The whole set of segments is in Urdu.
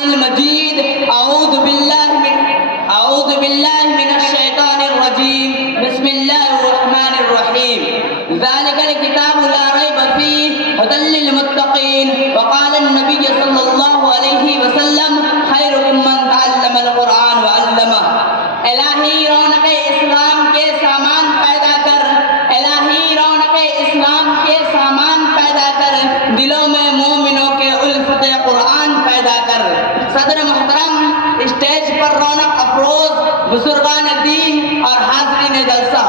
المجيد أعوذ بالله من الشيطان الرجيم بسم الله الرحمن الرحيم ذلك الكتاب لا ريب فيه هدى للمتقين وقال النبي صلى الله عليه وسلم خيركم من تعلم القرآن وعلمه الہی رونق اسلام کے سامان پیدا کر الہی رونق اسلام کے سامان پیدا کر دلوں میں مومنوں کے الفت قرآن پیدا کر صدر محترم اسٹیج پر رونق افروز بزرگان دین اور حاضرین جلسہ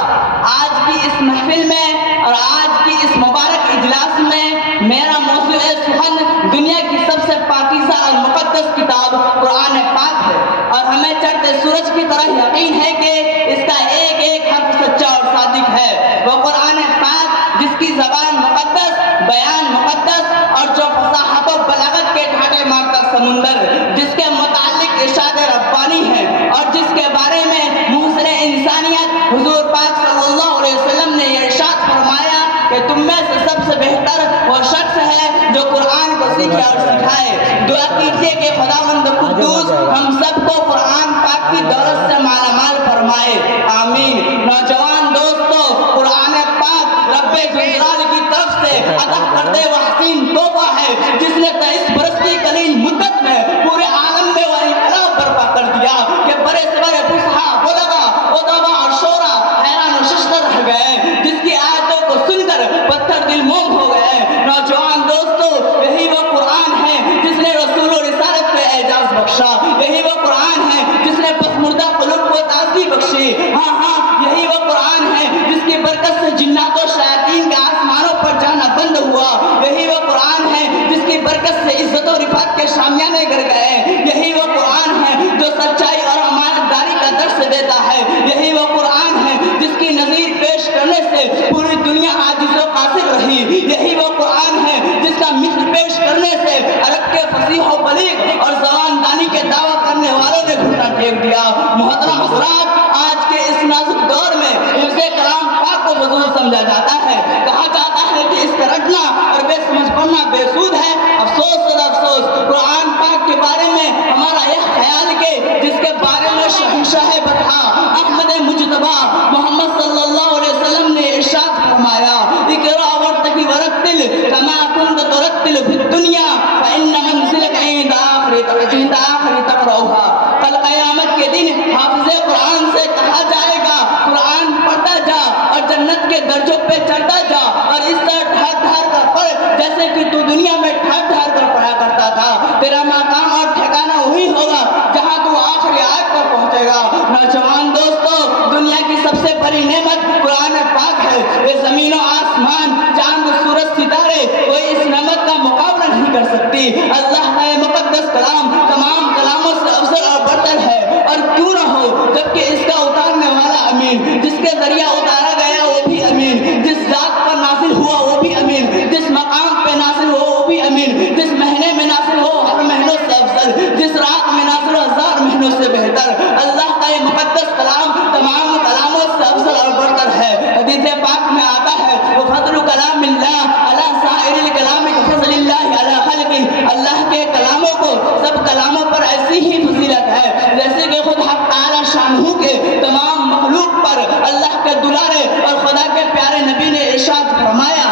آج کی اس محفل میں اور آج کی اس مبارک اجلاس میں میرا موضوع سخن دنیا کی سب سے پاکیزہ اور مقدس کتاب قرآن پاک ہے اور ہمیں چڑھتے سورج کی طرح یقین ہے کہ اس کا ایک ایک حرف سچا اور صادق ہے وہ قرآن پاک جس کی زبان مقدس بیان مقدس اور جو فصاحت و بلاغت کے ڈھاڈے مارتا سمندر جس کے متعلق ارشاد ربانی ہے اور جس کے بارے میں محسن انسانیت حضور پاک صلی اللہ علیہ وسلم نے یہ ارشاد فرمایا کہ تم میں سے سب سے بہتر وہ شخص ہے جو قرآن کو سیکھے اور سکھائے دعا کیجیے کہ خداوند قدوس ہم سب کو قرآن پاک کی دولت سے مالا مال فرمائے آمین نوجوان دوستو قرآن پاک رب ذوالجلال کی طرف سے عطا کردہ وہ حسین تحفہ ہے جس نے 23 برس کی قلیل مدت میں پورے عالم میں وہ انقلاب برپا کر دیا کہ برے سبرے فصحا بلغا ادبا اور شعرا حیران و ششدر رہ گئے جس کی آیتوں کو سن کر پتھر دل موم ہو گئے نوجوان دوستو یہی وہ قرآن ہے جس نے رسول و رسالت کو اعزاز بخشا یہی وہ قرآن ہے جس نے پسمردہ قلوب کو تازگی بخشی ہاں یہی وہ قرآن ہے جس کی برکت سے جنات و شیاطین کے آسمانوں پر جانا بند ہوا یہی وہ قرآن ہے جس کی برکت سے عزت و رفعت کے شامیانے گر گئے یہی وہ قرآن ہے جو سچائی اور امانت داری کا درس دیتا ہے یہی وہ قرآن ہے جس کی نظیر پیش کرنے سے پوری دنیا عاجز و قاصر رہی یہی وہ قرآن ہے جس کا مثل پیش کرنے سے عرب کے فصیح و بلیغ اور زبان دانی کے دعویٰ کرنے والوں نے گھٹنا ٹیک دیا محترم حضرات آج کے اس نازک دور میں اسے کلام پاک کو فضول سمجھا جاتا ہے کہا جاتا ہے کہ اس کا رٹنا اور بے سمجھ پڑھنا بے سود ہے افسوس صد افسوس قرآن پاک کے بارے میں ہمارا یہ خیال کہ جس کے بارے میں شہنشاہ بطحا احمد مجتبی محمد صلی اللہ علیہ وسلم نے ارشاد فرمایا اقرا ورتقی ورتل کما كنت ترتل في الدنيا فإن منزلك عند آخر تقرأها کل قیامت کے دن حافظ قرآن سے کہا جائے گا قرآن پڑھتا جا اور جنت کے درجوں پہ چڑھتا جا اور اس طرح ٹھہر ٹھہر کر پڑھ جیسے کہ تو دنیا میں ٹھہر ٹھہر کر پڑھا کرتا تھا تیرا مقام اور ٹھکانہ وہی ہوگا جہاں تو آخری آیت پر پہنچے گا نوجوان دوستو دنیا کی سب سے بڑی نعمت قرآن پاک ہے یہ زمین و آسمان چاند سورج ستارے کوئی اس نعمت کا مقابلہ نہیں کر سکتی اللہ کا یہ مقدس کلام تمام کلاموں سے افضل اور برتر ہے اور کیوں نہ ہو جبکہ اس کا اتارنے والا امین جس کے ذریعہ اتارا گیا وہ بھی امین جس ذات پر نازل ہوا وہ بھی امین جس مقام پہ نازل ہوا وہ بھی امین جس مہینے میں نازل ہو ہر مہینوں سے افضل جس رات میں نازل ہو 1000 مہینوں سے بہتر اللہ کا یہ مقدس کلام تمام کلاموں سے افضل اور برتر ہے حدیث پاک میں آتا ہے وہ فضل کلام اللہ علی سائر الکلام کفضل اللہ علی خلق اللہ کے کلاموں کو سب کلاموں پر ایسی ہی فضیلت ہے جیسے کہ خود حق تعالی شانہ کے تمام مخلوق پر اللہ کے دلارے اور خدا کے پیارے نبی نے ارشاد فرمایا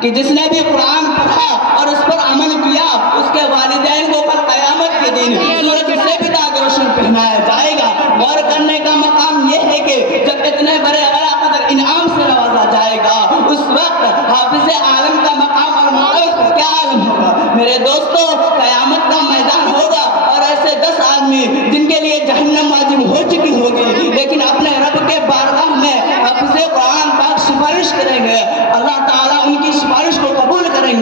کہ جس نے بھی قرآن پڑھا اور اس پر عمل کیا اس کے والدین کو کل قیامت کے دن سورج سے بھی تاج روشن پہنایا جائے گا غور کرنے کا مقام یہ ہے کہ جب اتنے بڑے اعلیٰ قدر انعام سے نوازا جائے گا اس وقت حافظ عالم کا مقام اور موقف کیا عالم ہوگا میرے دوستو قیامت کا میدان ہوگا اور ایسے 10 آدمی جن کے لیے جہنم واجب ہو چکی ہوگی لیکن اپنے رب کے بارگاہ میں حافظ قرآن پاک سفارش کریں گے اللہ تعالیٰ ان کی سفارش کو قبول کریں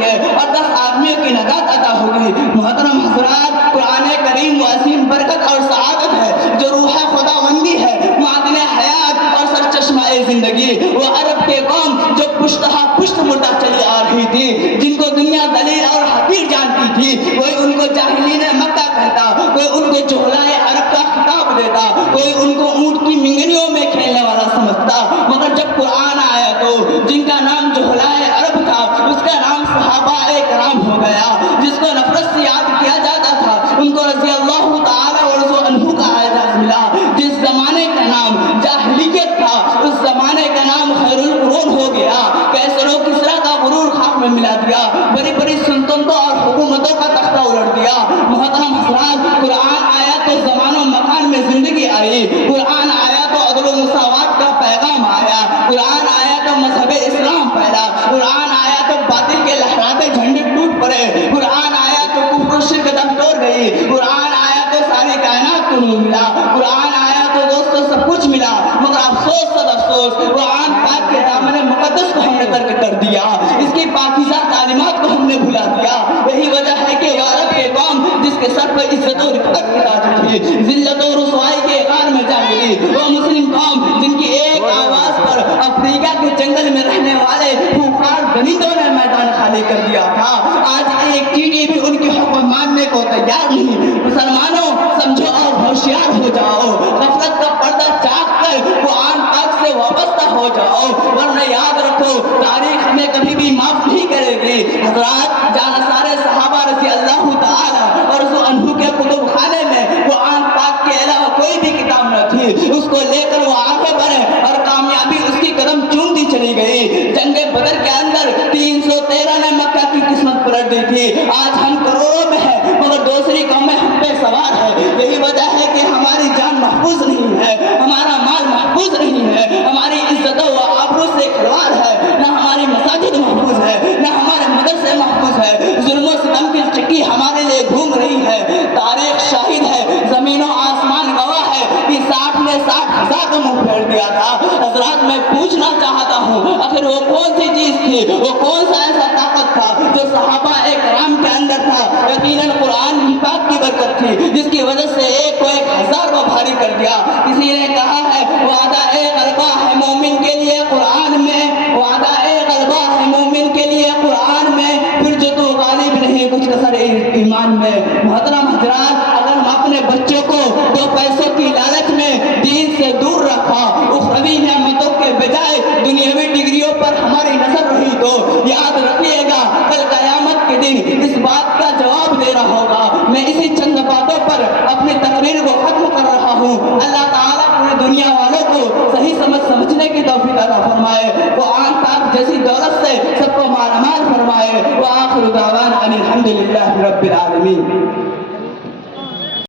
کو رضی اللہ تعالی عنہ کا اعزاز ملا. جس زمانے کا نام جاہلیت تھا اس زمانے کا نام خیر القرون ہو گیا. کیسر و کسریٰ کا غرور خاک میں ملا دیا, بڑی بڑی سلطنتوں اور حکومتوں کا تختہ الٹ دیا. محترم حضرات, قرآن آیا تو زمان و مکان میں زندگی آئی, قرآن آیا تو عدل و مساوات کا پیغام آیا, قرآن آیا تو مذہب اسلام پھیلا, قرآن آیا تو باطل کے لہراتے جھنڈے ٹوٹ پڑے, قرآن آیا تو کفر و شرک دم توڑ گئی, قرآن آیا تو ساری کائنات کو نور ملا, قرآن آیا تو دوستوں سب کچھ ملا. مگر افسوس صد افسوس, قرآن پاک کے دامن مقدس کو ہم نے ترک کر دیا, اس کی پاکیزہ تعلیمات کو ہم نے بھلا دیا. یہی وجہ ہے کہ عرب کے قوم جس کے سر پر عزت و رفعت کی تاج تھی, ذلت و رسوائی کے غار میں جا گری. وہ مسلم قوم جن کی ایک آواز پر افریقہ کے جنگل میں رہنے والے خوفار درندوں نے میدان خالی کر دیا تھا, آج ایک چینی بھی ان کی حکم ماننے کو تیار نہیں. مسلمانوں سمجھو اور ہوشیار ہو جاؤ, غفلت کا پردہ چاک کر قرآن پاک سے وابستہ ہو جاؤ, ورنہ یاد رکھو تاریخ ہمیں کبھی بھی معاف نہیں کرے گی. حضرات, جانسارے صحابہ رضی اللہ تعالی اور رضو عنہ کے کتب خانے میں قرآن پاک کے علاوہ کوئی بھی کتاب نہ تھی. اس کو لے کر وہ آگے بڑھے اور کامیابی اس کی قدم چومتی چلی گئی. جنگ بدر کے اندر 313 نے مکہ کی قسمت پلٹ دی تھی. آج ہم کروڑوں میں ہیں مگر دوسری قومیں ہم پہ سوار ہے. یہی وجہ ہے کہ ہماری جان محفوظ نہیں ہے, ہمارا مال محفوظ نہیں ہے, ہماری عزت و آبرو سے کھلواڑ ہے, نہ ہماری مساجد محفوظ ہے, نہ ہمارے مدرسے محفوظ ہے. ظلم و ستم کی چکی ہمارے لیے گھوم رہی ہے. تاریخ شاہد ہے, زمین و آسمان گواہ ہے کہ 60 نے 60,000 کو منہ پھیر دیا تھا. حضرات, میں پوچھنا چاہتا ہوں آخر وہ کون سی چیز تھی, وہ کون سا ایسا طاقت تھا جو صحابہ کرام کے اندر تھا؟ یقیناً قرآن پاک کی برکت تھی جس کی وجہ سے ایک کو 1000 کو بھاری کر دیا. کسی نے کہا ہے وعدہ غلبہ ہے مومن کے لیے قرآن میں, وعدہ غلبہ ہے مومن کے لیے قرآن میں, پھر جو تو غالب نہیں کچھ کسر ایمان میں. محترم حضرات, اگر ہم اپنے بچوں کو 2 پیسوں کی لالچ میں دین سے دور رکھا, اخروی نعمتوں کے بجائے دنیاوی ڈگریوں پر ہماری نظر رہی تو یاد رکھیے گا کل قیامت کے دن اس بات کا جواب دے رہا ہوگا. میں اسی چند باتوں پر اپنی تقریر کو ختم کر رہا ہوں. اللہ تعالیٰ پوری دنیا والوں کو صحیح سمجھنے کی توفیق عطا فرمائے, قرآن پاک جیسی دولت سے سب کو مالا مال فرمائے. وآخر دعوانا ان الحمد للہ رب العالمین.